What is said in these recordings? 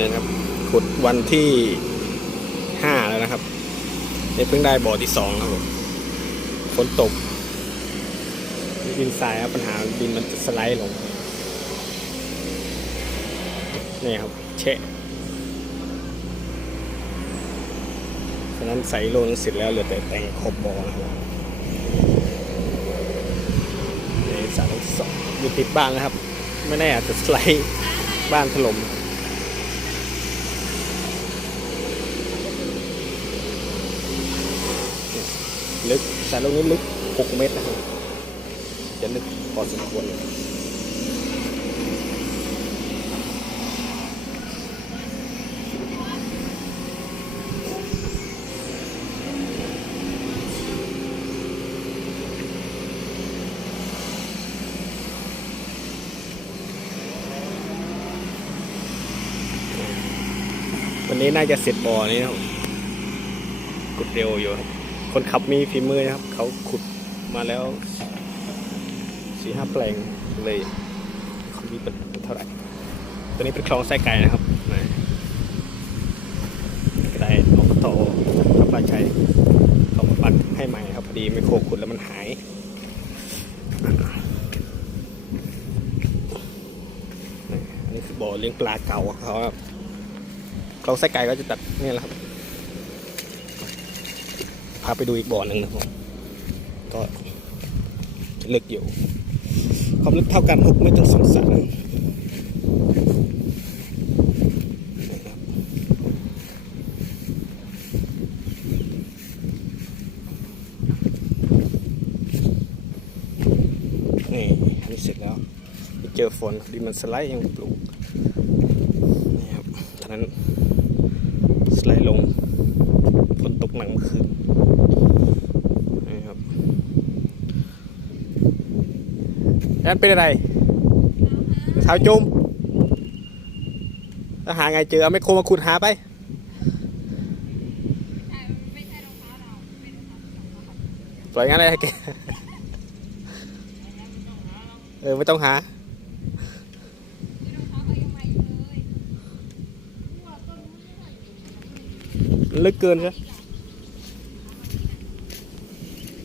เนี่ยนะครับ ขุดวันที่ห้าแล้วนะครับเนี่ยเพิ่งได้บ่อที่สองครับผมฝนตกดินทรายครับปัญหาดินมันจะสไลด์ลงนี่ครับแชะฉะนั้นใส่โลนเสร็จแล้วเหลือแต่แต่งขอบบ่อนะครับนี่สระสองอยู่ติดบ้านนะครับ ไม่แน่อาจจะสไลด์บ้านถล่ม ลึกสายลงนี้ลึก 6 เมตรนะครับจะลึกพอสมควรเลยวันนี้น่าจะเสร็จบ่อนี้ครับกุดเร็วอยู่ครับ คนขับมีฝีมือนะครับ เขาขุดมาแล้วสี่ห้าแปลงเลยเขามีเป็นเท่าไหร่ตัวนี้เป็นคลองไส้ไก่นะครับนะก็ได้เอกระต่อพระปลาชัยเขามาปัดให้ใหม่ครับพอดีไม่โคขุดแล้วมันหายนนี้คือบ่อเลี้ยงปลาเก่าเขาครับคลองไส้ไก่ก็จะตัดนี่แหละครับ พาไปดูอีกบ่อหนึ่งนะครับผมก็ลึกอยู่ความลึกเท่ากัน6เมตรถึงสองสามนี่อันนี้เสร็จแล้วไปเจอฝนดินมันสไลด์ยังปลูกนี่ครับท่านั้นสไลด์ลงฝนตกหนักเมื่อคืนครับ นั่นเป็นอะไรเท้าจุ่มแล้วหาไงเจอเอาไม่โครมาขุดหาไปไม่ใช่รองเท้าเราเป็นรองเท้าที่สองเขาปล่อยงั้นเลยแกเออไม่ต้องหาลึกเกินใช่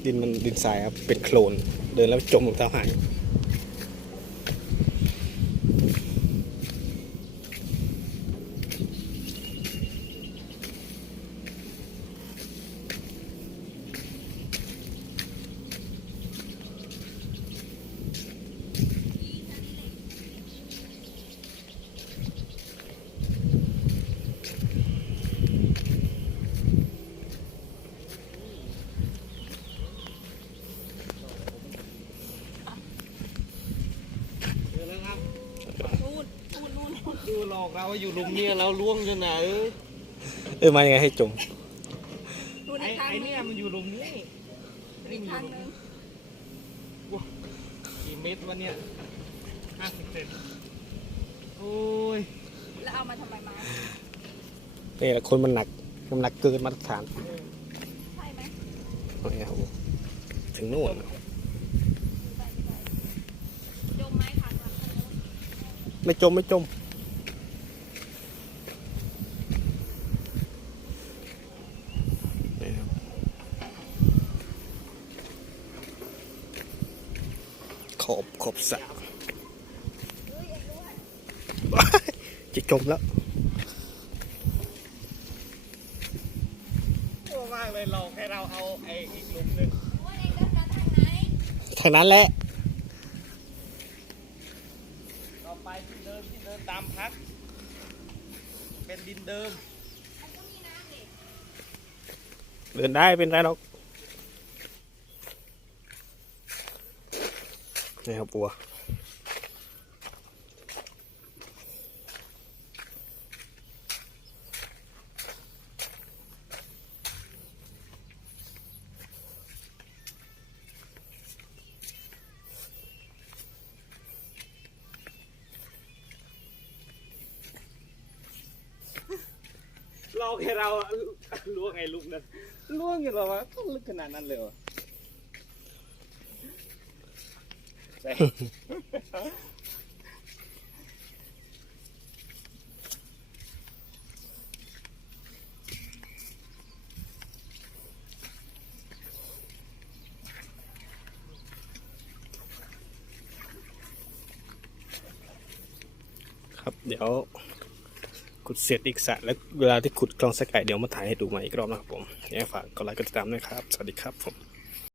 ดินมันดินทรายครับเป็นโคลน เดินแล้วจมลงเท้าหาย เจอแล้วครับ นู่นนู่นนู่นนู่น ดูหลอกเราว่าอยู่หลุมเนี่ยเราล่วงจนไหนเอ้ยเออมายังไงให้จมนู่นไอ้อีกทางไอ้หนึเนี่ยงมันอยู่หลุมนี้อีกทางหนึงกี่เมตรวะเนี่ยห้าสิบเซนโอ้ยแล้วเอามาทำไมมานี่แหละคนมันหนักน้ำหนักเกินมาตรฐานใช่ไหมนี่ครับผมถึงนู่นจมไหมผ่านมาทางนู้นไม่จมไม่จม นี่ครับ ขอบขอบสระว้ายจะจมแล้วกลัวมากเลยหลอกให้เราเอาไอ้อีกหลุมหนึ่งว่าเองเดินมาทางไหนทางนั้นแหละต่อไปที่เดิมที่เดินตามพัก เป็นดินเดิมมันก็มีน้ำดิเดินได้เป็นไรหรอก นี่ครับปัวหลอกให้เราล่วงไอ้ลูกนั้นล่วงอย่างไรวะต้องลึกขนาดนั้นเลยเห ใส่ครับเดี๋ยวขุดเสร็จอีกสระแล้วเวลาที่ขุดคลองสกายเดี๋ยวมาถ่ายให้ดูใหม่อีกรอบนะครับผมอยังไงฝากกดไลค์กดติดตามด้วยครับ สวัสดีครับผม